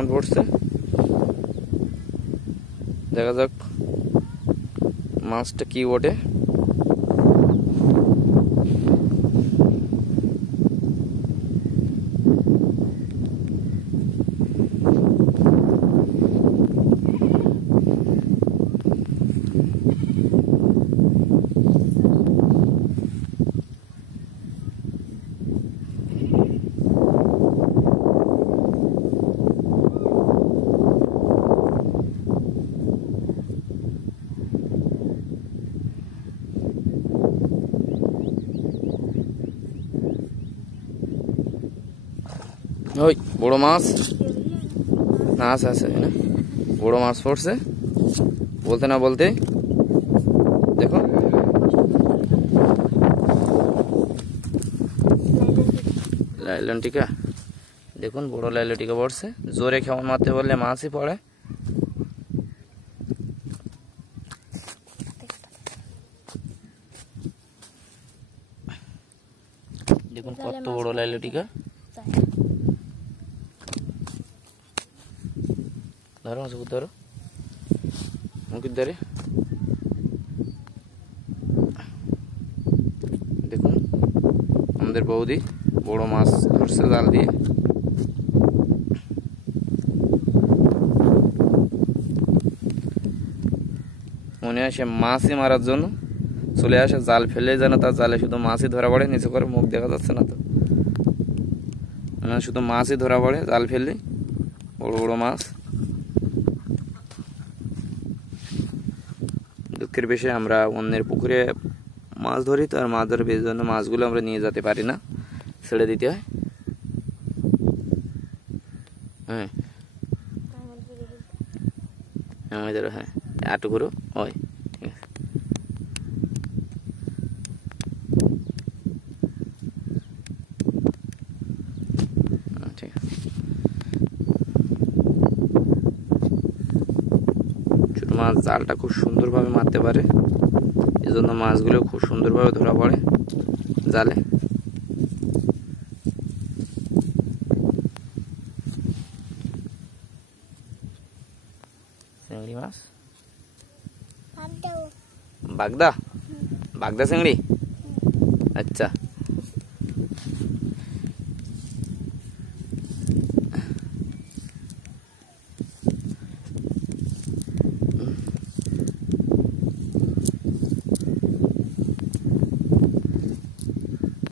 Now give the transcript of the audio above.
কেমন পড়ছে, দেখা যাক মাছটা কি ওঠে। ওই বড় মাছ না আছে আছে না, বড় মাছ পড়ছে বলতে না বলতে। দেখো লাইলনটিকা, দেখুন বড় লাইলনটিকা পড়ছে। জোরে কেমন মারতে বললে মাছই পড়ে। দেখুন কত বড় লাইলনটিকা। ধরো মাছ ধরো, মুখের ধারে। দেখুন আমাদের বৌদি বড় মাছ ধরছে জাল দিয়ে। মনে হয় সে মাছই মারার জন্য চলে আসে, জাল ফেলে যেন তার জালে শুধু মাছই ধরা পড়ে। নিচে করে মুখ দেখা যাচ্ছে না তো, মানে শুধু মাছই ধরা পড়ে জাল ফেললে, বড় বড় মাছ। দুঃখের বিষয়ে আমরা অন্যের পুকুরে মাছ ধরি, তো আর মাছ ধরার জন্য মাছগুলো আমরা নিয়ে যেতে পারি না, ছেড়ে দিতে হয়। হ্যাঁ আমাদের হ্যাঁ আটুকুরো হয়, ঠিক আছে। ঠিক আছে, ছোট মাছ জালটা খুব সুন্দরভাবে মারতে পারে, এজন্য মাছগুলো খুব সুন্দরভাবে ধরা পড়ে জালে। চিংড়ি মাছ, বাগদা, বাগদা চিংড়ি, আচ্ছা।